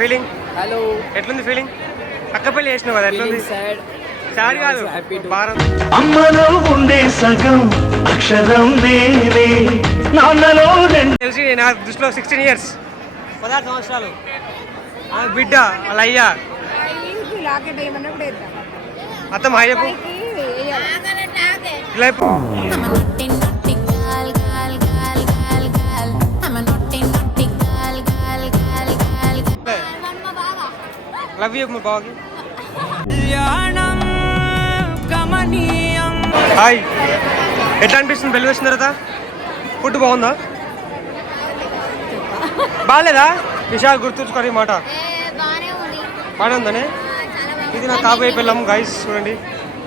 Feeling hello ఎట్లుంది feeling అక్క పెళ్ళి చేసినావు కదా ఎట్లుంది? సాడ్ సారీ కాదు భారత్. అమ్మలో ఉండే సగం అక్షరం నేనే. నాన్నలో రెండు తెలిసి నా దృష్టిలో సిక్స్టీన్ ఇయర్స్ పదహారు సంవత్సరాలు. బిడ్డ వాళ్ళ అయ్యా. అత్తం వేయాలి. ఇలా. లవ్ యూ బాగుంది హాయ్ ఎట్లా అనిపిస్తుంది? పెళ్ళి వచ్చిన తర్వాత? ఫుడ్ బాగుందా? బాగాలేదా? విశాల్ గుర్తుంచుకోండి ఈ మాట. బాగానే ఉందనే? ఇది నా కాబోయే పెళ్ళం గైస్ చూడండి.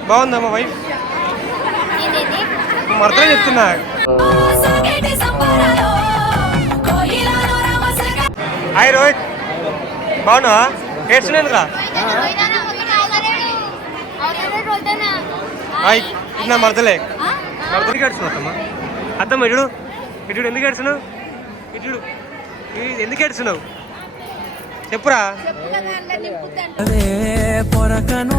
బాగుందా మా వైఫ్ మరతలే చెప్తున్నా. హాయ్ రోహిత్. బాగున్నావా? ఏడ్చున్నాను కదా హాయ్ ఇది నా మరదలే. మరదలకి ఏడుస్తున్నావు అత్తమ్మ? ఇటుడు ఇటుడు ఎందుకు ఏడుస్తున్నావు? ఇటుడు ఎందుకు ఏడుస్తున్నావు? చెప్పురా. పొరకనో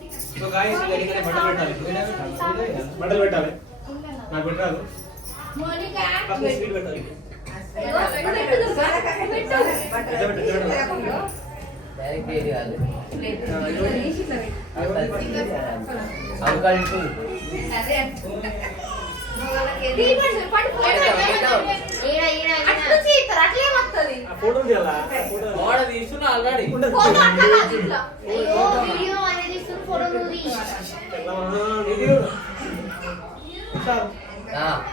సో గాయస్ బట్టలు పెట్టాలి. బట్టలు పెట్టాలి. నాకు పెట్టరాదు. స్వీట్ పెట్టాలి. ఫోటో తీయాలా? ఫోటో మోడ తీసుకున్నా ఆల్రెడీ.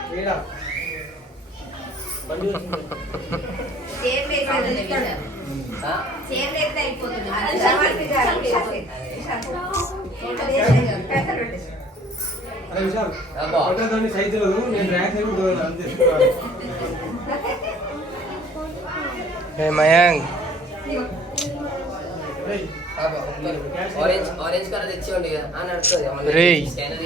వీడా బండి అరే విశాల్ అబ్బా. ఫోటో దాన్ని సైజ్ లేదు నేను ర్యాక్ సైజ్ అంతే మయాంగ్ ఆరెంజ్ ఆరెంజ్ కలర్ అని. స్కానర్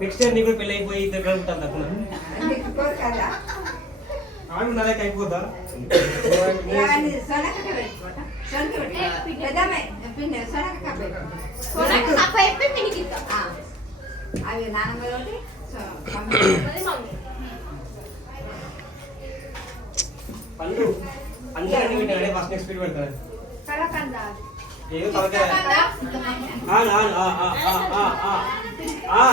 నెక్స్ట్ నీకు పెళ్ళి అయిపోయి ఇద్దరు కలుపుతాను తక్కువ అవి నాన్నగారు పండు అందరూ పెట్టాడే ఫస్ట్ నెక్స్ట్ స్పీడ్ పెడతాడు కలకంద ఏదో తలకాయ ఆ,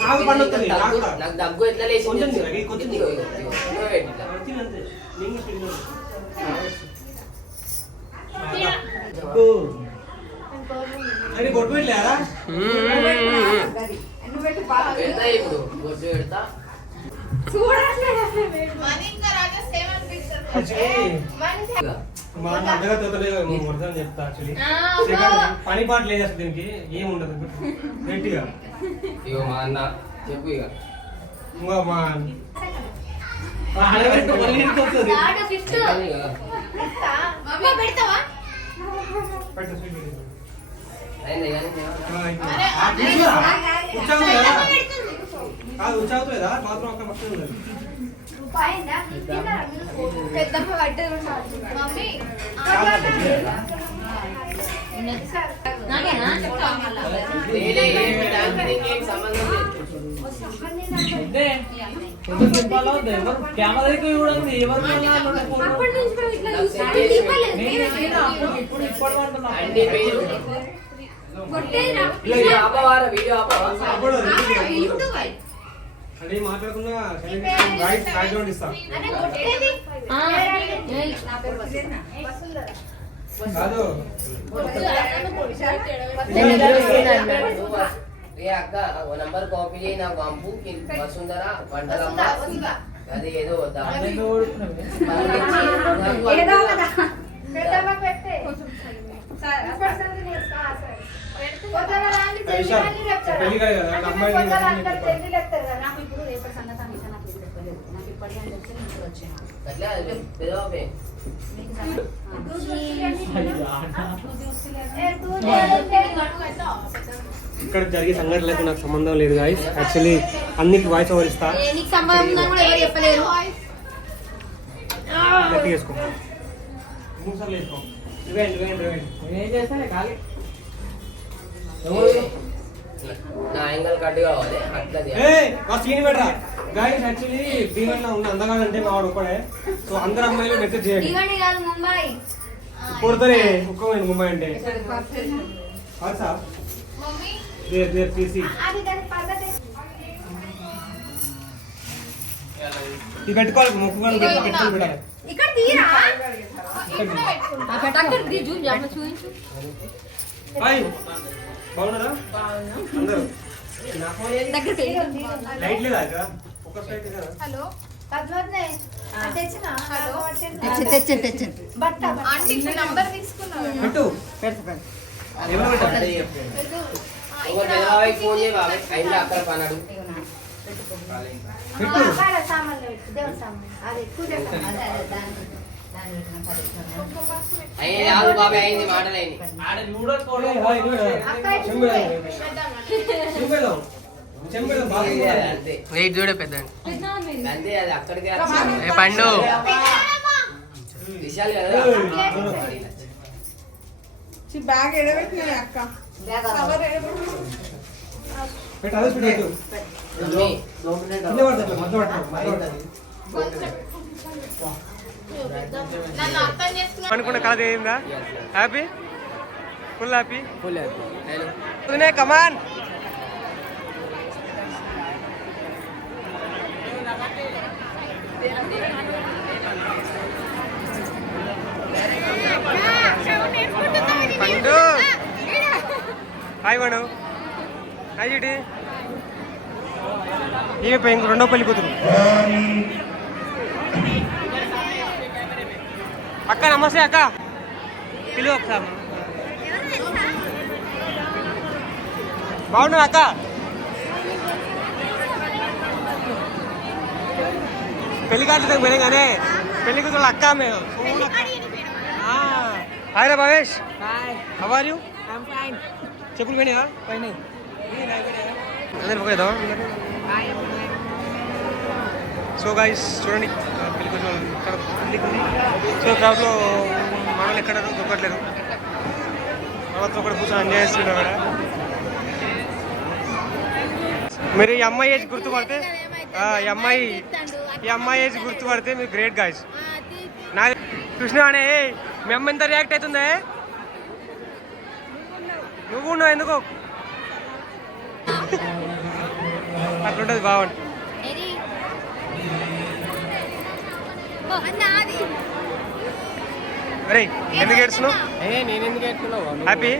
నాకు పండు వస్తుంది. నాకు దగ్గు- ఎట్లా లేచింది కొంచెం ఇది కొంచెం ఇట్లా. తినంతే. నేను తిన్నాను. అది కొట్టు పెట్టలేదా నువ్వు పెట్టి బాగా పెడతా ఇప్పుడు బొట్టు పెడతా చూడండి ఇక. మా అంతగా తోతలేదు మొదలు చెప్తా యాక్చువల్లీ పని పాట లేదు అసలు దీనికి ఏం ఉండదు గట్టిగా. ఇగో మా అన్న చెప్పు ఇక ఇంకా. మా. ఉచ్చావుతుందా? బాత్రూమ్ అక్కడ ఉన్నది పెద్దమ్మ పడ్డది మమ్మీ ఇప్పుడు ఇప్పుడు అంటున్నా అండి మీరు కొట్టేదిరా. వీడియో అంటే ఏం మాట్లాడుకున్నా రైట్ బ్యాక్గ్రౌండ్ ఇస్తాం. కాదు. ఏ అక్క ఓ నంబర్ కాపీ చేయి నాకు పంపు. వసుంధర వంటలమ్మ అది ఏదో పెళ్ళి కాదు కదా, అమ్మాయి నాకు ఇప్పుడు రేపటి సంగతి అంతా నాకు ఇప్పుడు చెప్పలేదు నాకు ఇప్పటికీ అని చెప్తే నేను ఇప్పుడు వచ్చాను అట్లా పెదవాపే ఇక్కడ జరిగే సంఘటనలకు నాకు సంబంధం లేదు గాయస్ యాక్చువల్లీ అన్నికి వాయిస్ ఓవర్ ఇస్తా ఏ, నీకు సంబంధం ఉందని కూడా ఎవరు చెప్పలేరు గట్టిగా వేసుకో మూడు సార్లు వేసుకో రివైండ్ రివైండ్ రివైండ్ నేనేం చేస్తాను ఖాళీ నా యాంగల్ కట్ కావాలి అట్లా మా సీన్ పెట్టరా గాయస్ యాక్చువల్లీ భీమన్లో ఉన్న అందగాడంటే మా వాడు ఒక్కడే సో అందరు అమ్మాయిలు మెసేజ్ చేయండి ఇవన్నీ కాదు ముంబై కొడతారే ఒక్కమైంది ముంబై అంటే కాదు దేర్ దేర్ తీసి ఇది పెట్టుకోవాలి ముక్కు కూడా పెట్టుకొని పెట్టాలి ఇక్కడ తీరా అక్కడ తీ, జూమ్ చేయి, అమ్మ చూపించు హాయ్ బాగున్నారా? అందరూ? లైట్ లేదా ఒక సైడ్ కదా? హలో. పెట్టు. పెట్టు. వెయిట్ చూడే. పెద్ద పండు. బ్యాగ్ అక్క? కవర్ అనుకున్న కళ ఏందా happy full happy full happy. Come on పండు. హాయ్ వాడు. హాయ్ ఇవి ఇంక రెండో పెళ్ళి కూతురు. అక్క నమస్తే అక్క. పిలువు ఒకసారి బాగున్నా అక్క? పెళ్ళి కాదు కానీ పెళ్ళి కూతురు అక్క మేము హాయ్ రా భవేష్. హౌ ఆర్ యూ చెప్పులు పోయినాయా? పోయినాయి. అందరు పోయేదా సో గాయస్ చూడండి. ఆ పెళ్ళి కూతురు ఇక్కడ పెళ్ళి ఉంది సో క్రౌడ్లో మనల్ని ఎక్కడ దొరకట్లేదు. మనతో ఒకటి కూర్చొని ఎంజాయ్ చేస్తున్నాడు అక్కడ మీరు ఈ అమ్మాయి ఏజ్ గుర్తుపడితే ఈ అమ్మాయి ఈ అమ్మాయి ఏజ్ గుర్తుపడితే మీరు గ్రేట్ గాయస్ నా కృష్ణ అనే మీ అమ్మ ఎంత రియాక్ట్ అవుతుందే? నువ్వు ఉన్నావు ఎందుకో? అట్లుంటుంది బాగుంటుంది అరే ఎందుకు ఏడుస్తున్నావు? ఏ నేను ఎందుకు ఎత్తుకున్నావు హ్యాపీ